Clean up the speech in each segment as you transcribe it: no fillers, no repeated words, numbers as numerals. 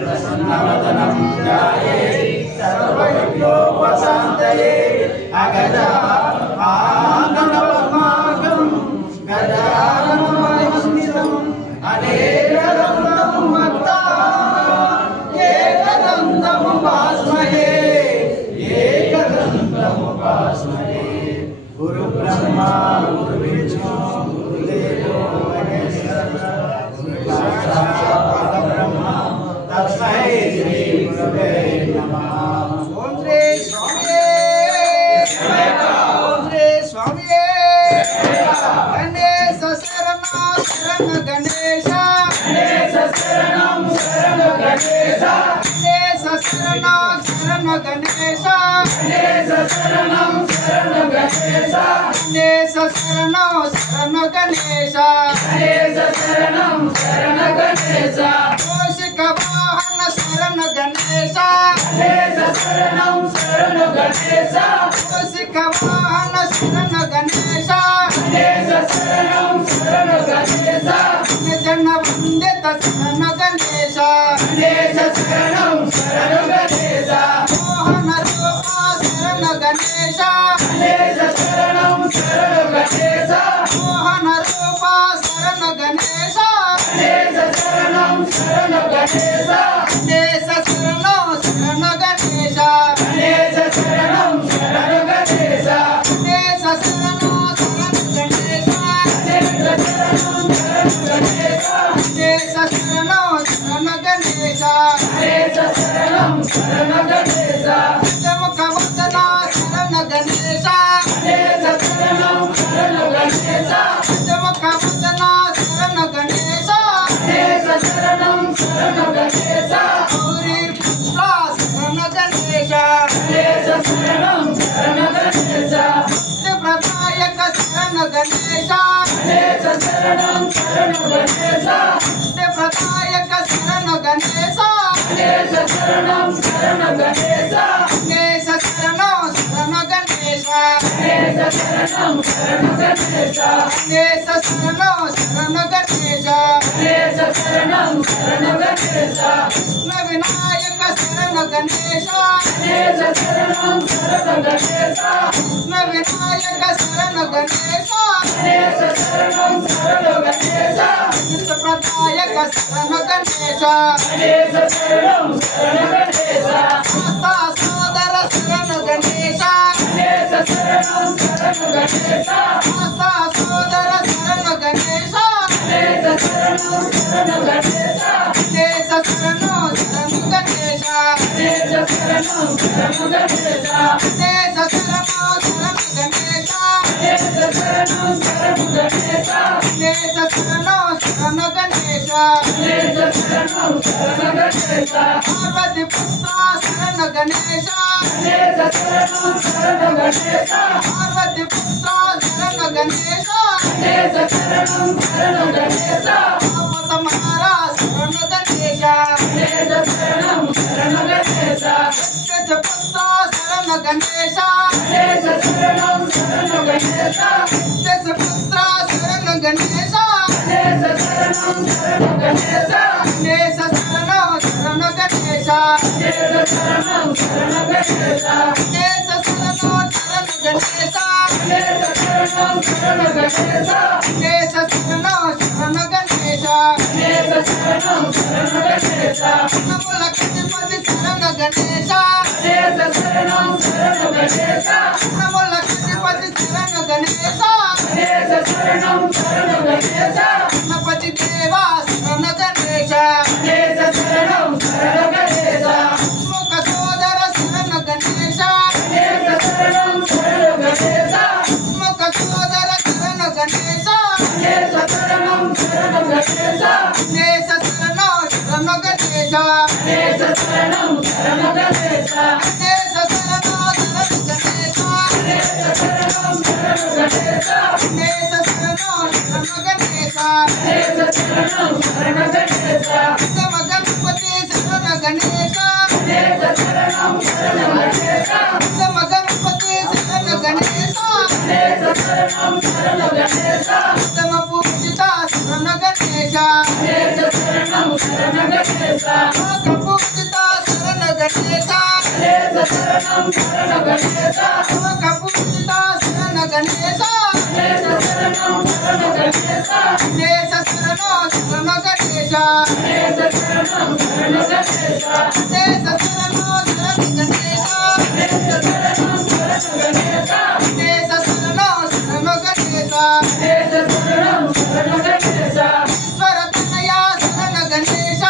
प्रसन्नवदनं ध्याये सर्वविघ्नोपशान्तये अगजा आनन्दपद्मार्गं गजाननमयस्थितम् अनेकदन्तं भक्तानाम् एकदन्तमुपास्महे एकदन्तमुपास्महे गुरुब्रह्मा गुरुविष्णु गुरुदेवो महेश्वरः गुरुसाक्षात् परब्रह्म तस्मै श्री गुरवे नमः। ओम श्री स्वामी ओम श्री स्वामी गणेश शरण शरण गणेश गणेश शरणं शरण गणेश गणेश शरण शरण गणेश गणेश शरणं शरण गणेश गणेश शरण शरण गणेश गणेश शरणं शरण गणेश कौशिक वाहन शरण गणेश गणेश शरणं शरण गणेश कौशिक वाहन शरण गणेश गणेश शरणं शरण गणेश जन वंदित शरण गणेश गणेश शरणं शरण गणेश मोहन रूप शरण गणेश गणेश शरणं शरण गणेश मोहन रूप शरण गणेश गणेश शरणं शरण गणेश गणेश शरणं शरण गणेश गणेश शरणं शरण गणेश गणेश शरणं शरण गणेश गणेश शरणं शरण गणेश गणेश शरणं शरण गणेश गणेश शरणं शरण गणेश पंचमुख वदना शरण गणेश गणेश शरणं शरण गणेश पंचमुख वदना शरण गणेश गणेश शरणं शरण गणेश गौरी पुत्र शरण गणेश गणेश शरणं शरण गणेश प्रदायक शरण गणेश गणेश शरणं शरण गणेश प्रदायक शरण गणेश गणेश शरणं शरण गणेश गणेश शरणं शरण गणेश गणेश शरणं शरण गणेश गणेश शरणं शरण गणेश गणेश शरणं शरण गणेश विनायक शरण गणेश गणेश शरणं शरण गणेश विनायक शरण गणेश गणेश शरणं शरण गणेश प्रदायक शरण गणेश गणेश शरणं शरण गणेश माता सोदर शरण गणेश गणेश शरणं शरण गणेश माता सोदर शरण गणेश गणेश शरणं शरण गणेश गणेश शरणं शरण गणेश गणेश शरणं शरण गणेश गणेश शरणं शरण गणेश गणेश शरणं शरण गणेश गणेश शरणं शरण गणेश गणेश शरणं शरण गणेश पार्वती पुत्र शरण गणेश गणेश शरणं शरण गणेश पार्वती पुत्र शरण गणेश गणेश शरणं शरण गणेश अपसमारा शरण गणेश गणेश शरणं शरण गणेश पुत्र शरण गणेश गणेश शरणं शरण गणेश पुत्र शरण गणेश गणेश शरणं शरण गणेश गणेश शरणं शरण गणेश गणेश शरणं शरण गणेश गणेश शरणं शरण गणेश गणेश शरणं शरण गणेश गणेश शरणं शरण गणेश गणेश शरणं शरण गणेश नमो लक्ष्मीपति शरण गणेश गणेश शरणं शरण गणेश नमो लक्ष्मीपति शरण गणेश गणेश शरणं शरण गणेश गणपति देवा शरण गणेश गणेश शरणं शरण गणेश मुख सोदर शरण गणेश गणेश शरणं शरण गणेश मुख सोदर शरण गणेश गणेश शरणं शरण गणेश गणेश शरणं शरण गणेश गणेश शरणं शरण गणेश गणेश शरणं शरण गणेश गणेश शरणं शरण गणेश गणेश शरणं शरण गणेश गणेश शरणं शरण गणेश गणपति शरण गणेश गणेश शरणं शरण गणेश गणपति शरण गणेश गणेश शरणं शरण गणेश पूजिता शरण गणेश गणेश शरणं शरण गणेश లోకపూజిత శరణ గణేశ గణేశ శరణో శరణ గణేశ గణేశ శరణో శరణ గణేశ గణేశ శరణో శరణ గణేశ ఈశ్వర తనయ శరణ గణేశ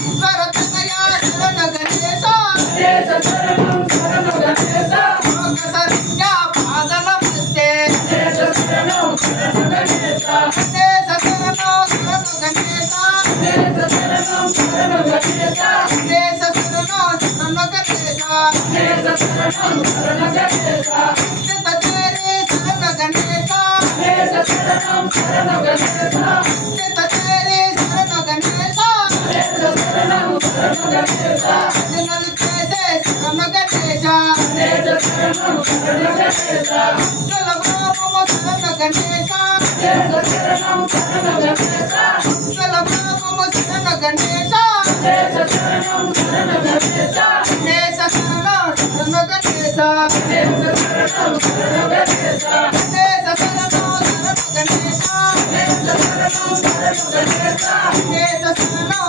ఈశ్వర తనయ శరణ గణేశ లోక శరణ్య పాద నమస్తే గణేశ శరణో శరణ గణేశ గణేశ శరణో శరణ గణేశ చిత్తచేరి శరణ గణేశ చిత్తచేరి శరణ గణేశ భజనలు చేసే శరణ గణేశ కుశలభావము శరణ గణేశ కుశలభావము శరణ గణేశ గణేశ శరణ శరణ గణేశ గణేశ శరణో శరణ గణేశ గణేశ శరణో